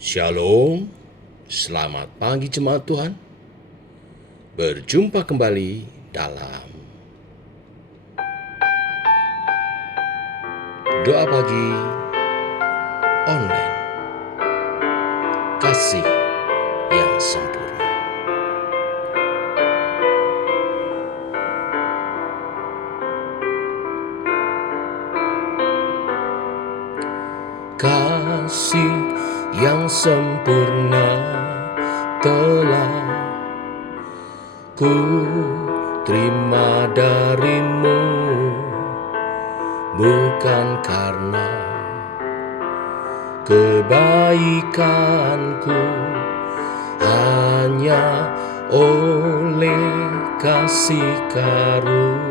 Shalom, selamat pagi jemaat Tuhan. Berjumpa kembali dalam doa pagi online. Kasih yang sempurna. Kasih yang sempurna telah ku terima darimu, bukan karena kebaikanku, hanya oleh kasih karuniamu.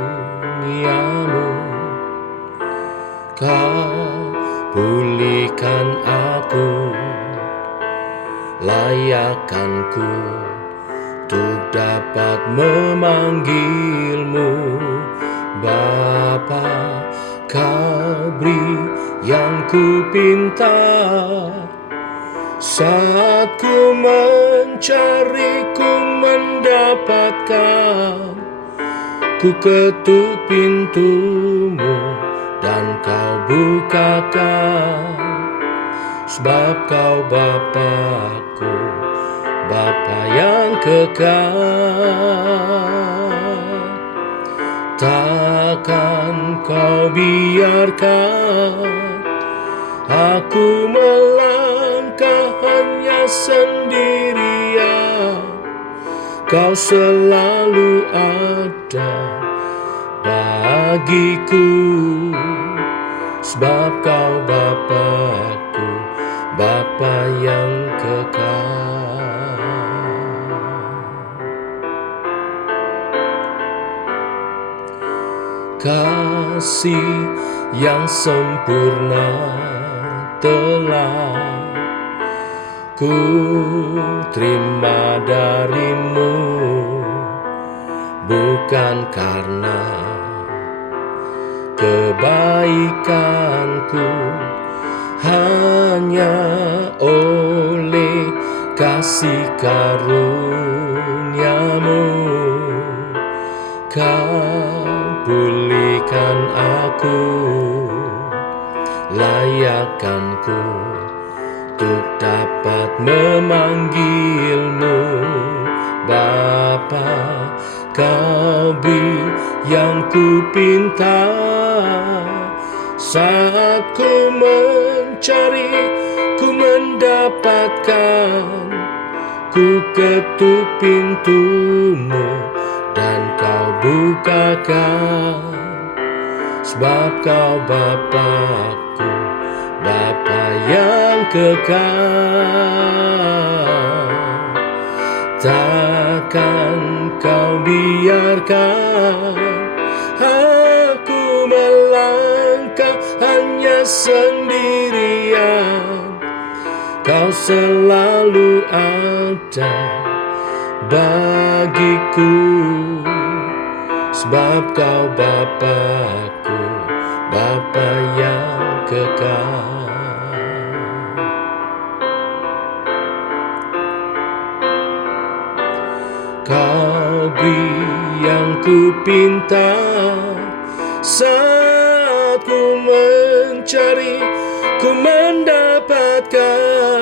Kau pulihkan aku, layakkanku untuk dapat memanggilmu Bapa. Kau beri yang ku pinta, saat ku mencari ku mendapatkan. Ku ketuk pintumu dan kau bukakan, sebab kau Bapa-Ku, Bapa yang kekal. Takkan kau biarkan aku melangkah hanya sendirian. Kau selalu ada bagiku, sebab kau Bapa-Ku, Bapa yang kekal. Kasih yang sempurna telah ku terima darimu, bukan karena kebaikanku, hanya oleh kasih karuniamu. Kau pulihkan aku, layakkanku untuk dapat memanggilmu Bapa. Kau beri yang ku pinta, saat ku mencari ku mendapatkan. Ku ketuk pintumu dan kau bukakan, sebab kau Bapa-Ku, Bapa yang kekal. Takkan kau biarkan aku melangkah hanya sendirian. Kau selalu ada bagiku, sebab kau Bapa-Ku, Bapa yang kekal. Kau beri yang ku pinta, saat ku mencari ku mendapatkan.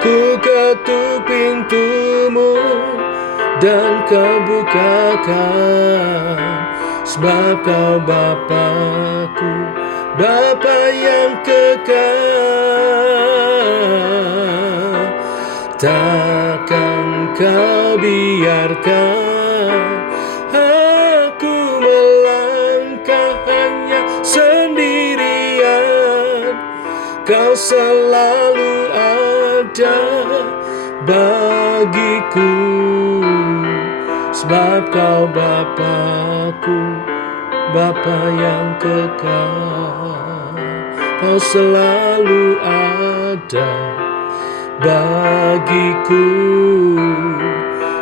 Ku ketuk pintumu dan kau bukakan, sebab kau Bapa-Ku, Bapa yang kekal. Takkan kau biarkan aku melangkah hanya sendirian. Kau selalu ada bagiku, sebab kau Bapa-Ku, Bapa yang kekal. Kau selalu ada bagiku,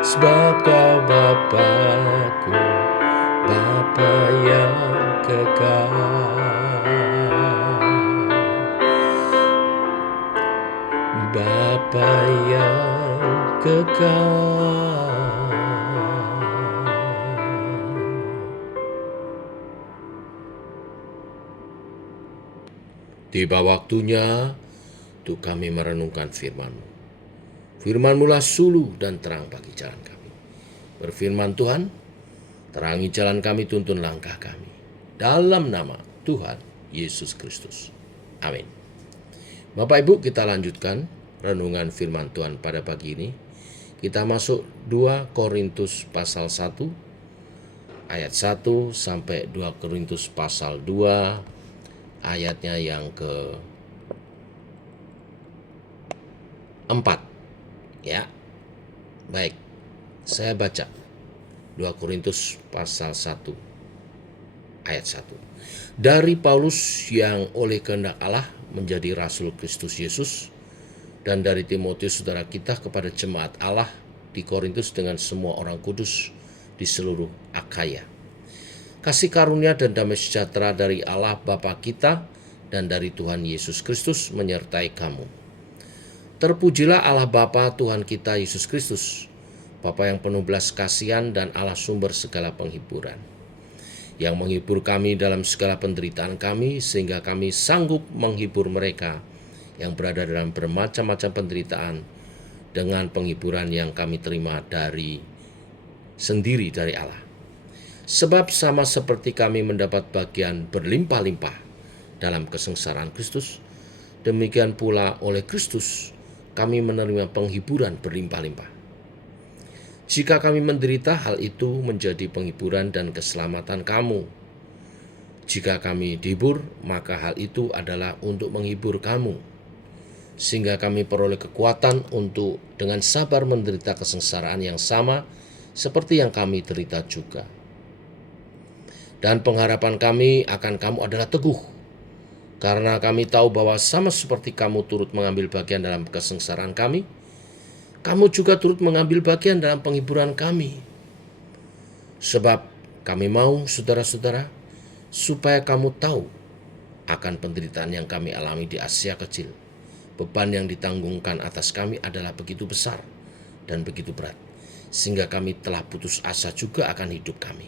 sebab kau Bapa-Ku, Bapa yang kekal. Bapa yang kekal. Tiba waktunya untuk kami merenungkan firman-Mu. Firman-Mu lah suluh dan terang bagi jalan kami. Berfirman Tuhan, terangi jalan kami, tuntun langkah kami. Dalam nama Tuhan Yesus Kristus. Amin. Bapak Ibu, kita lanjutkan renungan firman Tuhan pada pagi ini. Kita masuk 2 Korintus pasal 1 ayat 1 sampai 2 Korintus pasal 2 ayatnya yang ke-4. Ya. Baik. Saya baca 2 Korintus pasal 1 ayat 1. Dari Paulus yang oleh kehendak Allah menjadi rasul Kristus Yesus, dan dari Timotius saudara kita kepada jemaat Allah di Korintus dengan semua orang kudus di seluruh Akhaya. Kasih karunia dan damai sejahtera dari Allah Bapa kita dan dari Tuhan Yesus Kristus menyertai kamu. Terpujilah Allah Bapa Tuhan kita Yesus Kristus, Bapa yang penuh belas kasihan dan Allah sumber segala penghiburan, yang menghibur kami dalam segala penderitaan kami, sehingga kami sanggup menghibur mereka yang berada dalam bermacam-macam penderitaan dengan penghiburan yang kami terima dari Allah. Sebab sama seperti kami mendapat bagian berlimpah-limpah dalam kesengsaraan Kristus, demikian pula oleh Kristus kami menerima penghiburan berlimpah-limpah. Jika kami menderita, hal itu menjadi penghiburan dan keselamatan kamu. Jika kami dihibur, maka hal itu adalah untuk menghibur kamu, sehingga kami peroleh kekuatan untuk dengan sabar menderita kesengsaraan yang sama seperti yang kami derita juga. Dan pengharapan kami akan kamu adalah teguh, karena kami tahu bahwa sama seperti kamu turut mengambil bagian dalam kesengsaraan kami, kamu juga turut mengambil bagian dalam penghiburan kami. Sebab kami mau, saudara-saudara, supaya kamu tahu akan penderitaan yang kami alami di Asia Kecil. Beban yang ditanggungkan atas kami adalah begitu besar dan begitu berat, sehingga kami telah putus asa juga akan hidup kami.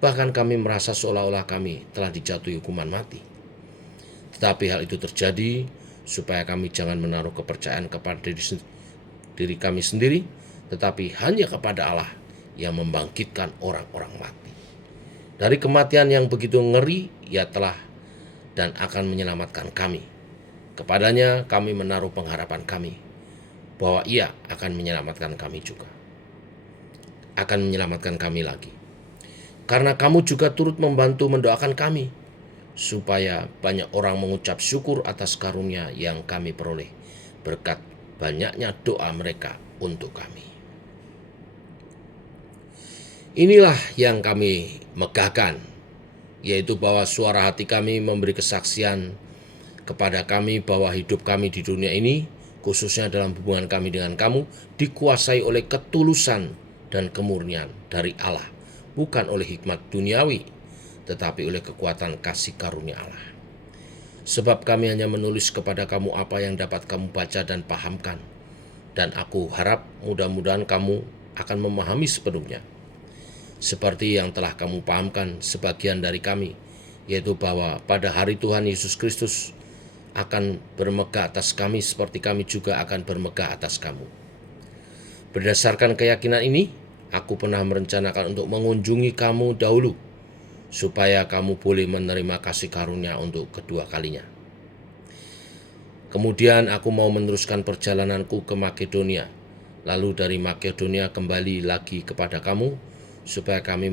Bahkan kami merasa seolah-olah kami telah dijatuhi hukuman mati. Tetapi hal itu terjadi supaya kami jangan menaruh kepercayaan kepada diri kami sendiri, tetapi hanya kepada Allah yang membangkitkan orang-orang mati. Dari kematian yang begitu ngeri, Ia telah dan akan menyelamatkan kami. Kepadanya kami menaruh pengharapan kami, bahwa Ia akan menyelamatkan kami juga. Akan menyelamatkan kami lagi. Karena kamu juga turut membantu mendoakan kami, supaya banyak orang mengucap syukur atas karunia yang kami peroleh, berkat banyaknya doa mereka untuk kami. Inilah yang kami megahkan, yaitu bahwa suara hati kami memberi kesaksian kepada kami bahwa hidup kami di dunia ini, khususnya dalam hubungan kami dengan kamu, dikuasai oleh ketulusan dan kemurnian dari Allah, bukan oleh hikmat duniawi, tetapi oleh kekuatan kasih karunia Allah. Sebab kami hanya menulis kepada kamu apa yang dapat kamu baca dan pahamkan, dan aku harap mudah-mudahan kamu akan memahami sepenuhnya, seperti yang telah kamu pahamkan sebagian dari kami, yaitu bahwa pada hari Tuhan Yesus Kristus akan bermegah atas kami seperti kami juga akan bermegah atas kamu. Berdasarkan keyakinan ini, aku pernah merencanakan untuk mengunjungi kamu dahulu, supaya kamu boleh menerima kasih karunia untuk kedua kalinya. Kemudian aku mau meneruskan perjalananku ke Makedonia, lalu dari Makedonia kembali lagi kepada kamu, supaya kamu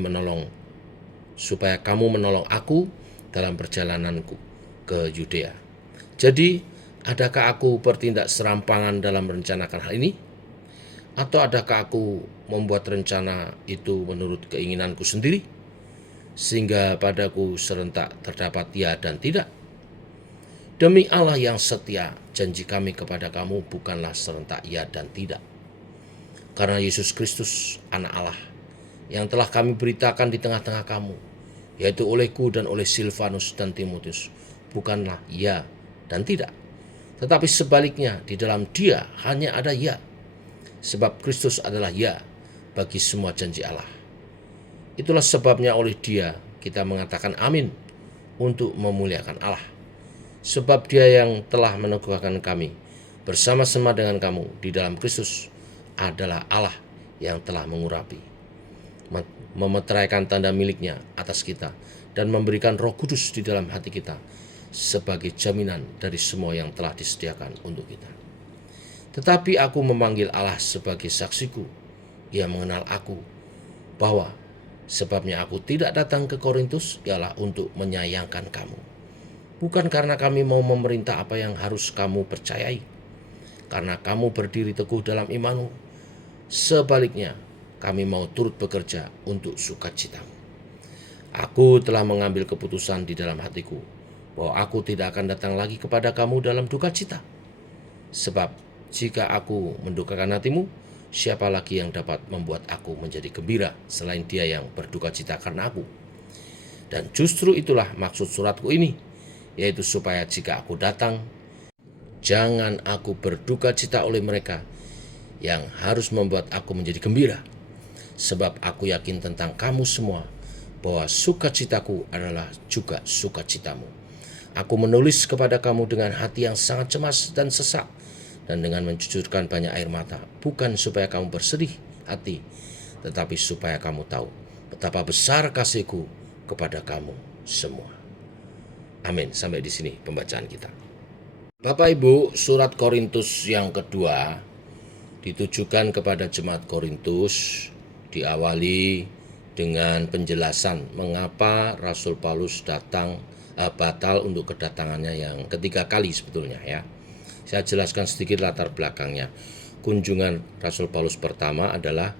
menolong aku dalam perjalananku ke Yudea. Jadi, adakah aku bertindak serampangan dalam merencanakan hal ini? Atau adakah aku membuat rencana itu menurut keinginanku sendiri, sehingga padaku serentak terdapat ya dan tidak? Demi Allah yang setia, janji kami kepada kamu bukanlah serentak ya dan tidak. Karena Yesus Kristus, Anak Allah, yang telah kami beritakan di tengah-tengah kamu, yaitu olehku dan oleh Silvanus dan Timotius, bukanlah ya dan tidak, Tetapi sebaliknya, di dalam Dia hanya ada ya. Sebab Kristus adalah ya bagi semua janji Allah. Itulah sebabnya oleh Dia kita mengatakan amin untuk memuliakan Allah. Sebab Dia yang telah meneguhkan kami bersama-sama dengan kamu di dalam Kristus adalah Allah yang telah mengurapi, memeteraikan tanda miliknya atas kita, dan memberikan Roh Kudus di dalam hati kita sebagai jaminan dari semua yang telah disediakan untuk kita. Tetapi aku memanggil Allah sebagai saksiku. Ia mengenal aku, bahwa sebabnya aku tidak datang ke Korintus ialah untuk menyayangkan kamu. Bukan karena kami mau memerintah apa yang harus kamu percayai, karena kamu berdiri teguh dalam imanmu. Sebaliknya, kami mau turut bekerja untuk sukacitamu. Aku telah mengambil keputusan di dalam hatiku, bahwa aku tidak akan datang lagi kepada kamu dalam duka cita. Sebab jika aku mendukakan hatimu, siapa lagi yang dapat membuat aku menjadi gembira selain Dia yang berduka cita karena aku? Dan justru itulah maksud suratku ini, yaitu supaya jika aku datang, jangan aku berduka cita oleh mereka yang harus membuat aku menjadi gembira. Sebab aku yakin tentang kamu semua, bahwa sukacitaku adalah juga sukacitamu. Aku menulis kepada kamu dengan hati yang sangat cemas dan sesak, dan dengan mencucurkan banyak air mata, bukan supaya kamu bersedih hati, tetapi supaya kamu tahu betapa besar kasihku kepada kamu semua. Amin. Sampai di sini pembacaan kita. Bapak Ibu, surat Korintus yang kedua ditujukan kepada jemaat Korintus, diawali dengan penjelasan mengapa Rasul Paulus batal untuk kedatangannya yang ketiga kali sebetulnya ya. Saya jelaskan sedikit latar belakangnya. Kunjungan Rasul Paulus pertama adalah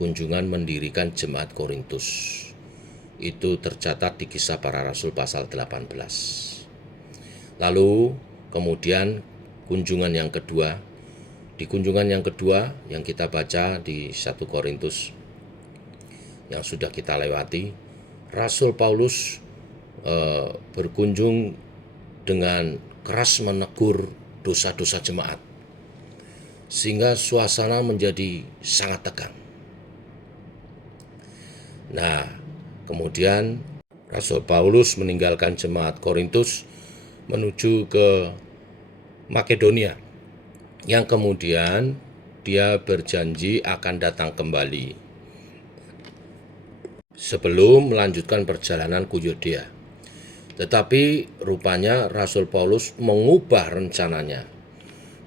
kunjungan mendirikan jemaat Korintus. Itu tercatat di Kisah Para Rasul pasal 18. Lalu kemudian kunjungan yang kedua. Di kunjungan yang kedua yang kita baca di 1 Korintus yang sudah kita lewati, Rasul Paulus berkunjung dengan keras menegur dosa-dosa jemaat, sehingga suasana menjadi sangat tegang. Nah, kemudian Rasul Paulus meninggalkan jemaat Korintus menuju ke Makedonia, yang kemudian dia berjanji akan datang kembali sebelum melanjutkan perjalanan ke Yudea. Tetapi rupanya Rasul Paulus mengubah rencananya.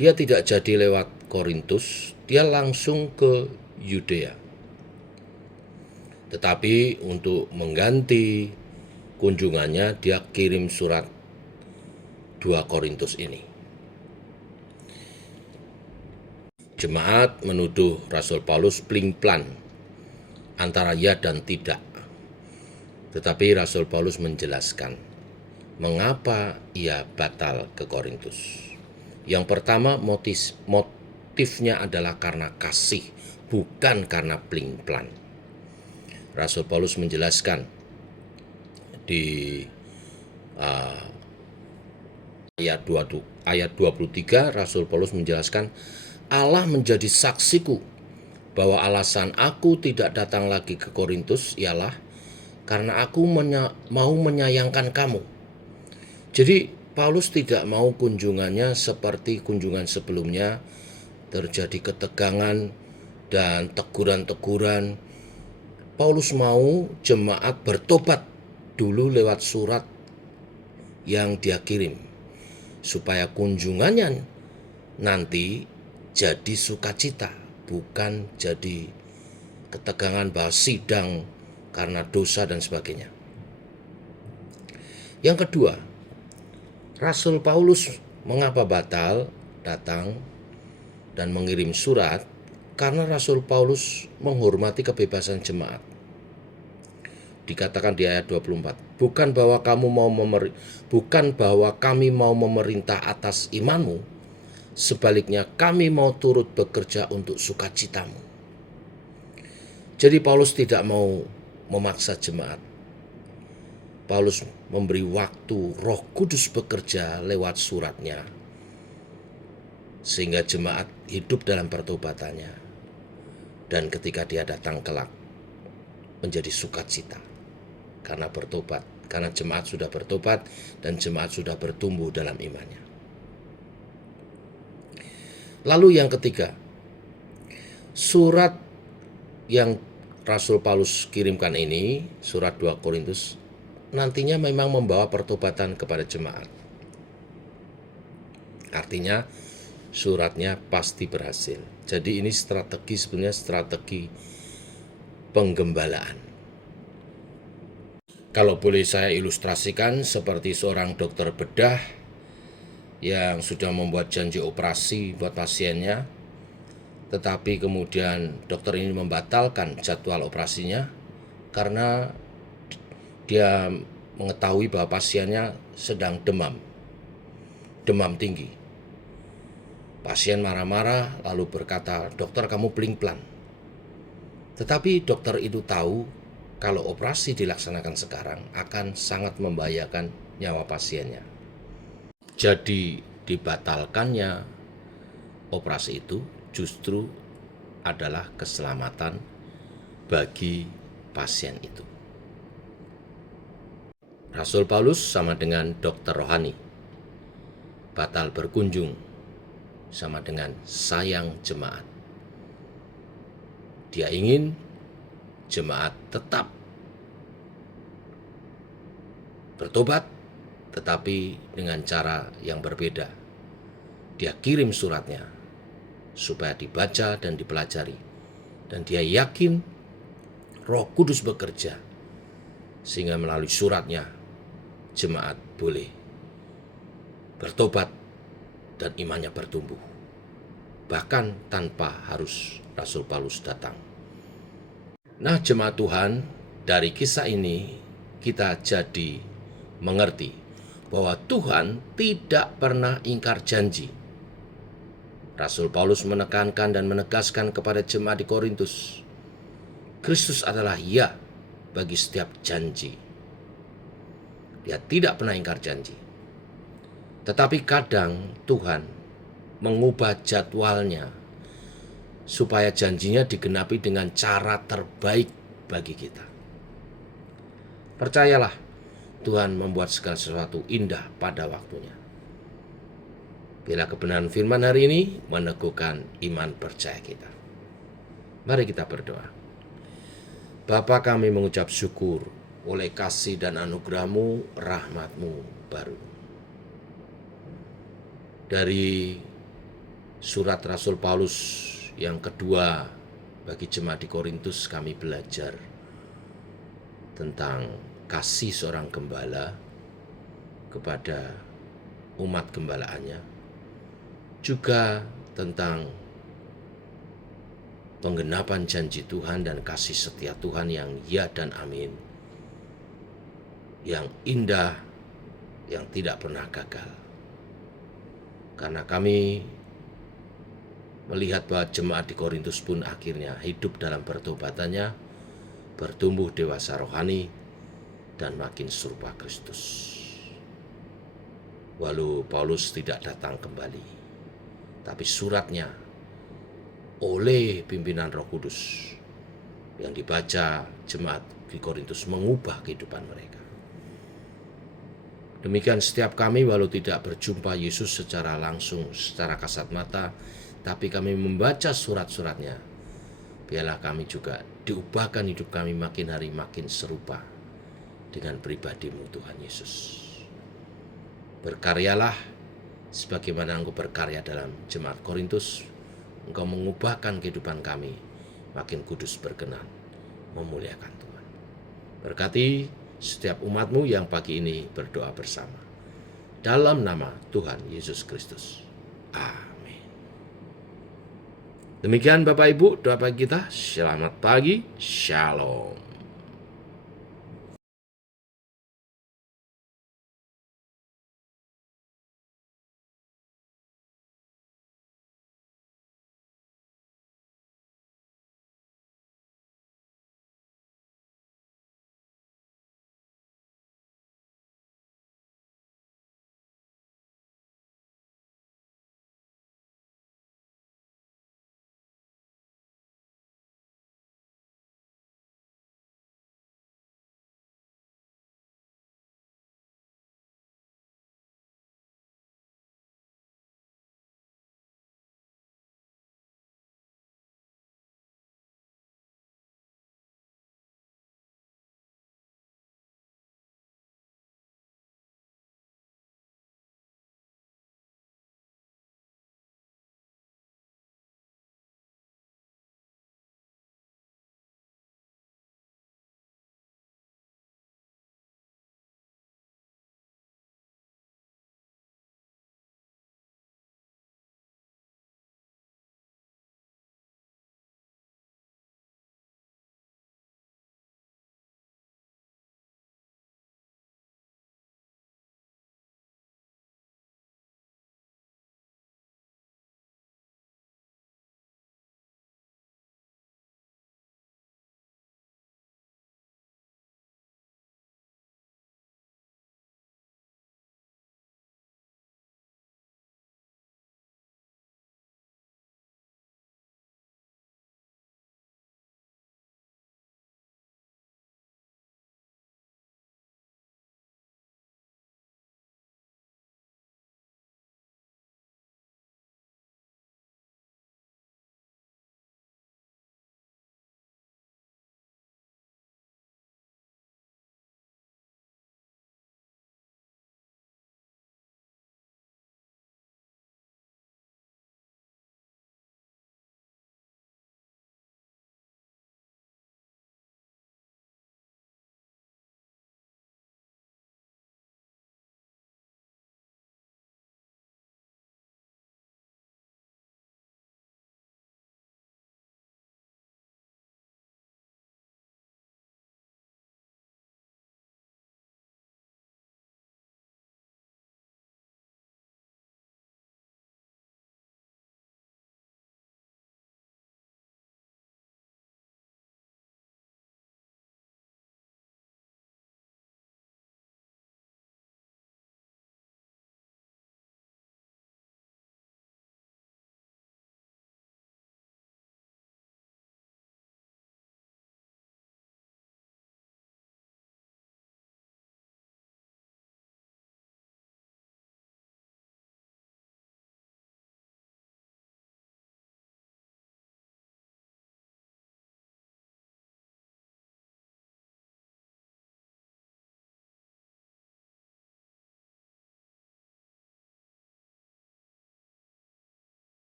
Dia tidak jadi lewat Korintus, dia langsung ke Yudea. Tetapi untuk mengganti kunjungannya, dia kirim surat 2 Korintus ini. Jemaat menuduh Rasul Paulus pelin-pelan antara ya dan tidak. Tetapi Rasul Paulus menjelaskan mengapa ia batal ke Korintus. Yang pertama, motifnya adalah karena kasih, bukan karena pelin-pelan. Rasul Paulus menjelaskan di ayat 23, Rasul Paulus menjelaskan, Allah menjadi saksiku bahwa alasan aku tidak datang lagi ke Korintus ialah karena aku mau menyayangkan kamu. Jadi Paulus tidak mau kunjungannya seperti kunjungan sebelumnya, terjadi ketegangan dan teguran-teguran. Paulus mau jemaat bertobat dulu lewat surat yang dia kirim, supaya kunjungannya nanti jadi sukacita, bukan jadi ketegangan bahas sidang karena dosa dan sebagainya. Yang kedua, Rasul Paulus mengapa batal datang dan mengirim surat? Karena Rasul Paulus menghormati kebebasan jemaat. Dikatakan di ayat 24, bukan bahwa kami mau memerintah atas imanmu, sebaliknya kami mau turut bekerja untuk sukacitamu. Jadi Paulus tidak mau memaksa jemaat. Paulus memberi waktu Roh Kudus bekerja lewat suratnya sehingga jemaat hidup dalam pertobatannya, dan ketika dia datang kelak menjadi sukacita karena bertobat, karena jemaat sudah bertobat dan jemaat sudah bertumbuh dalam imannya. Lalu yang ketiga, surat yang Rasul Paulus kirimkan ini, surat 2 Korintus, nantinya memang membawa pertobatan kepada jemaat. Artinya suratnya pasti berhasil. Jadi ini sebenarnya strategi penggembalaan. Kalau boleh saya ilustrasikan seperti seorang dokter bedah yang sudah membuat janji operasi buat pasiennya, tetapi kemudian dokter ini membatalkan jadwal operasinya karena dia mengetahui bahwa pasiennya sedang demam tinggi. Pasien marah-marah lalu berkata, "Dokter, kamu pelin-pelan." Tetapi dokter itu tahu kalau operasi dilaksanakan sekarang akan sangat membahayakan nyawa pasiennya. Jadi dibatalkannya operasi itu justru adalah keselamatan bagi pasien itu. Rasul Paulus sama dengan dokter rohani. Batal berkunjung sama dengan sayang jemaat. Dia ingin jemaat tetap bertobat, tetapi dengan cara yang berbeda. Dia kirim suratnya supaya dibaca dan dipelajari. Dan dia yakin Roh Kudus bekerja, sehingga melalui suratnya jemaat boleh bertobat dan imannya bertumbuh. Bahkan tanpa harus Rasul Paulus datang. Nah, jemaat Tuhan, dari kisah ini kita jadi mengerti bahwa Tuhan tidak pernah ingkar janji. Rasul Paulus menekankan dan menegaskan kepada jemaat di Korintus, Kristus adalah ya bagi setiap janji. Dia tidak pernah ingkar janji. Tetapi kadang Tuhan mengubah jadwalnya supaya janjinya digenapi dengan cara terbaik bagi kita. Percayalah, Tuhan membuat segala sesuatu indah pada waktunya. Bila kebenaran firman hari ini meneguhkan iman percaya kita. Mari kita berdoa. Bapa, kami mengucap syukur oleh kasih dan anugerah-Mu, rahmat-Mu baru. Dari surat Rasul Paulus yang kedua bagi jemaat di Korintus, kami belajar tentang kasih seorang gembala kepada umat gembalaannya, juga tentang penggenapan janji Tuhan dan kasih setia Tuhan yang ya dan amin, yang indah, yang tidak pernah gagal. Karena kami melihat bahwa jemaat di Korintus pun akhirnya hidup dalam pertobatannya, bertumbuh dewasa rohani, dan makin serupa Kristus. Walau Paulus tidak datang kembali, tapi suratnya oleh pimpinan Roh Kudus yang dibaca jemaat di Korintus mengubah kehidupan mereka. Demikian setiap kami, walau tidak berjumpa Yesus secara langsung, secara kasat mata, tapi kami membaca surat-suratnya, biarlah kami juga diubahkan hidup kami makin hari makin serupa dengan pribadi-Mu Tuhan Yesus. Berkaryalah sebagaimana Engkau berkarya dalam jemaat Korintus. Engkau mengubahkan kehidupan kami makin kudus, berkenan, memuliakan Tuhan. Berkati setiap umat-Mu yang pagi ini berdoa bersama. Dalam nama Tuhan Yesus Kristus. Amin. Demikian Bapak Ibu doa bagi kita. Selamat pagi. Shalom.